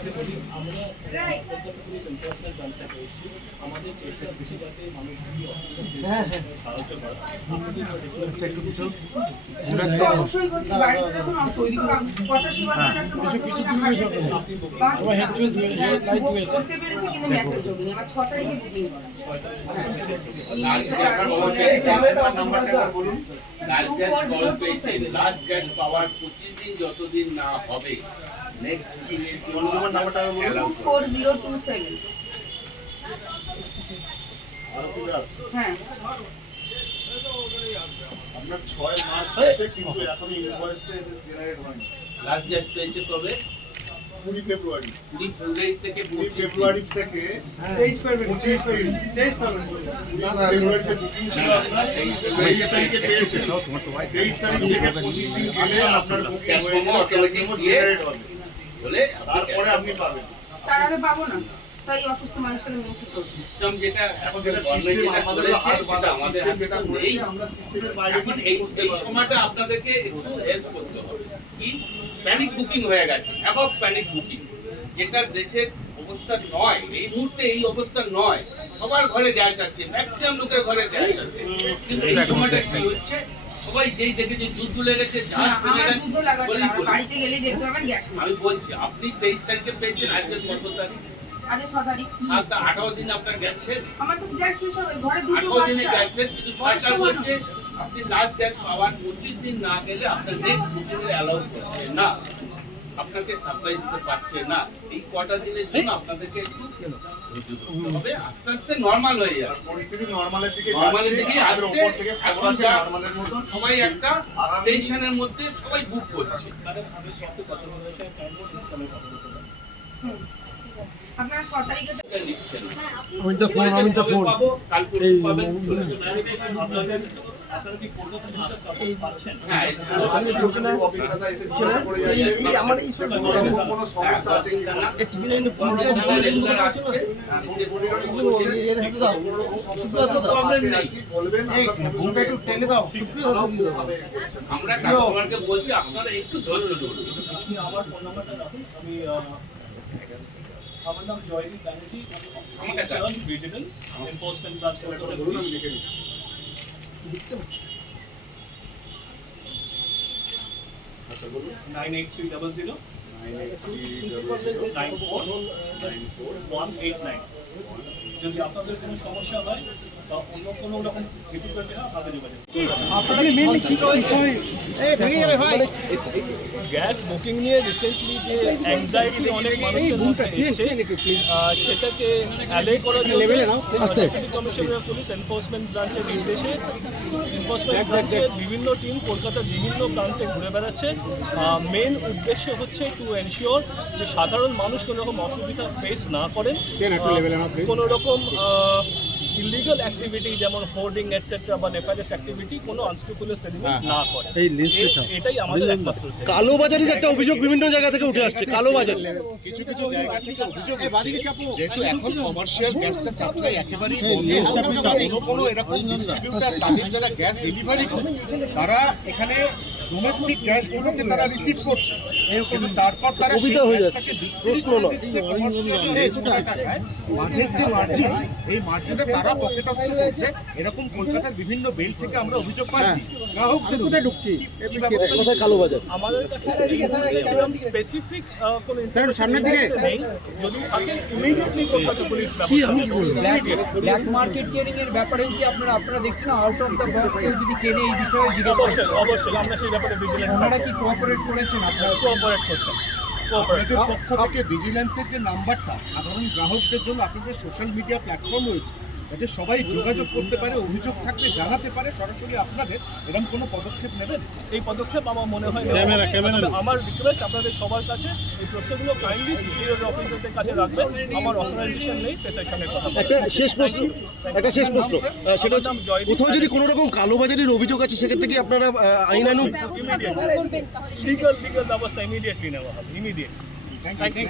আপনাকে বলি, আমরা কলকাতা পুলিশ এনফোর্সমেন্ট ব্রাঞ্চ থেকে এসেছি। আমাদের চেষ্টা বেশি যাতে মানুষকে অসুবিধা সাহায্য করা। আপনাদের লাস্ট গ্যাস পাওয়ার 25 দিন যতদিন না হবে নেক্সট কনজিউমার নাম্বারটা বলুন 24027 আরতি দাস হ্যাঁ আপনার 6 মার্চ আছে কিন্তু এখনো ইনভয়েসটা জেনারেট হয়নি লাস্ট গ্যাস পেয়েছে কবে 20 ফেব্রুয়ারি থেকে 20 ফেব্রুয়ারি থেকে 23 ফেব্রুয়ারিতে বুকিং ছিল আপনার 23 তারিখে পেয়েছে 23 তারিখ থেকে 25 দিন গেলে আপনার বুকিং হয়ে গেলে অটোমেটিক জেনারেট হবে বলে তারপরে আপনি পাবেন তার আগে পাবো না তাই অসুস্থ মানুষের মুখে সিস্টেম যেটা এখন যেটা সিস্টেম আমাদের হাত বাঁধা আমাদের যেটা করেছি আমরা সিস্টেমের বাইরে কিছু করতে পারবো এই সময়টা আপনাদেরকে একটু হেল্প করতে হবে কি প্যানিক বুকিং হয়ে গেছে অ্যাবভ প্যানিক বুকিং যেটা দেশের অবস্থা নয় এই মুহূর্তে এই অবস্থা নয় সবার ঘরে গ্যাস আছে ম্যাক্সিমাম লোকের ঘরে গ্যাস আছে কিন্তু এই সময়টা কি হচ্ছে সবাই যেই দেখে যে যুদ্ধ লেগেছে জাহাজ থেকে যুদ্ধ লাগাচ্ছে আমরা বাড়িতে গেলে দেখতে পাবেন গ্যাস আমি বলছি আপনি 23 তারিখে পেয়েছেন আজকে কত তারিখ আজ 6 তারিখ 18 দিন আপনার গ্যাস শেষ আমার তো গ্যাস শেষ হবে ঘরে দুটো 18 দিনে গ্যাস শেষ কিন্তু সরকার বলছে আপনি লাস্ট গ্যাস পাওয়ার 25 দিন না গেলে আপনার নেক্সট বুকিং এর অ্যালাউ করছে না আপনাকে সাপ্লাই দিতে পারছে না এই কটা দিনের জন্য আপনাদেরকে একটু হবে আস্তে আস্তে নরমাল হয়ে যাবে পরিস্থিতি নরমালের দিকে নরমালের দিকে আমাদের আসছে উপর থেকে খবর এখন আছে যা নরমালের মতো সবাই একটা টেনশনের মধ্যে সবাই বুক করছে কারণ আমি সবকে কথা বলতে চাই, কারণ আমি কথা বলতে পারি। আপনারা 6 তারিখে নিচ্ছেন পাবো, কাল পরশু পাবেন, চলে যাবে। আপনারা কি কলকাতা পুলিশের সাপোর্ট পাচ্ছেন? হ্যাঁ আমি সূচনা অফিসাররা এসে জিজ্ঞাসা করে যাচ্ছে এই আমার এই কোনো সমস্যা আছে কিনা কোনো রেগুলার আসছে আমরা কাস্টমারকে বলছি আপনারা একটু ধৈর্য ধরুন আপনি আমার ফোন নাম্বারটা রাখুন, আমি আমার নাম জয়দীপ ব্যানার্জি, ঠিক আছে। Vigilance enforcement branch Kolkata police. 98300 94 যদি আপনাদের কোনো সমস্যা হয় বা অন্য কোনো রকম ডিফিকাল্টি হয় আপনাদের যোগাযোগ গ্যাস বুকিং নিয়ে রিসেন্টলি যে অ্যাংজাইটি অনেক মানুষের মধ্যে এসেছে সেটাকে অ্যালে করার জন্য কমিশনার অফ পুলিশ এনফোর্সমেন্ট ব্রাঞ্চের নির্দেশে এনফোর্সমেন্ট ব্রাঞ্চের বিভিন্ন টিম কলকাতার বিভিন্ন প্রান্তে ঘুরে বেড়াচ্ছে। মেন উদ্দেশ্য হচ্ছে টু এনশিওর যে সাধারণ মানুষ কোনো রকম অসুবিধা ফেস না করেন, কোনো রকম ইলিগাল অ্যাক্টিভিটি যেমন হোর্ডিং এটসেট্রা বা নেফারিয়াস অ্যাক্টিভিটি কোনো আনস্ক্রুপুলাস এলিমেন্ট না করে, এটাই আমাদের একমাত্র উদ্দেশ্য। কালোবাজারির একটা অভিযোগ বিভিন্ন জায়গা থেকে উঠে আসছে। কালোবাজারি কিছু কিছু জায়গা থেকে অভিযোগ যেহেতু এখন কমার্শিয়াল গ্যাসটা সাপ্লাই একেবারেই বন্ধ, কোনো এরকম ডিস্ট্রিবিউটার তাদের যারা গ্যাস ডেলিভারি করে তারা এখানে ডোমেস্টিক গ্যাসগুলোকে তারা রিসিভ করছে কিন্তু তারপর তারা কবিতা হয়ে যাচ্ছে, গ্যাসটাকে বিক্রি প্রশ্ন করে নয়। দিচ্ছে কমার্শিয়াল টাকায়। মাঝের যে মার্জিন এই মার্জিনে তারা পকেটস্থ করছে, এরকম কলকাতার বিভিন্ন বেল্ট থেকে আমরা অভিযোগ পাচ্ছি। গ্রাহকদের ঢুকছি কোথায় কালোবাজার? আমাদের কাছে স্পেসিফিক কোনো ইনফরমেশন নেই, যদি থাকে immediately Kolkata police black marketing এর ব্যাপারে কি আপনারা দেখছেন আউট অফ দ্য বক্স কেউ যদি কেনে এই বিষয়ে জিজ্ঞাসা করছেন? অবশ্যই আমরা সেই ব্যাপারে ভিজিলেন্ট ওনারা কি কোঅপারেট করেছেন? আপনারা কোঅপারেট করছেন। আপনাদের পক্ষ থেকে ভিজিল্যান্সের যে নাম্বারটা সাধারণ গ্রাহকদের জন্য আপনাদের সোশ্যাল মিডিয়া প্ল্যাটফর্ম রয়েছে, যাতে সবাই যোগাযোগ করতে পারে, অভিযোগ থাকলে জানাতে পারে সরাসরি আপনাদের, এরকম কোনো পদক্ষেপ নেবেন? এই পদক্ষেপ আমার মনে হয় আমার রিকোয়েস্ট আপনাদের সবার কাছে এই প্রশ্নগুলো কাইন্ডলি সিনিয়র অফিসারদের কাছে রাখবেন। আমার অথরাইজেশন নেই পেশার সঙ্গে কথা বলার। একটা শেষ প্রশ্ন সেটা হচ্ছে কোথাও যদি কোনো রকম কালোবাজারির অভিযোগ আছে সেক্ষেত্রে কি আপনারা আইনানুগ লিগাল ব্যবস্থা ইমিডিয়েটলি নেওয়া হবে, ইমিডিয়েটলি। Thank you.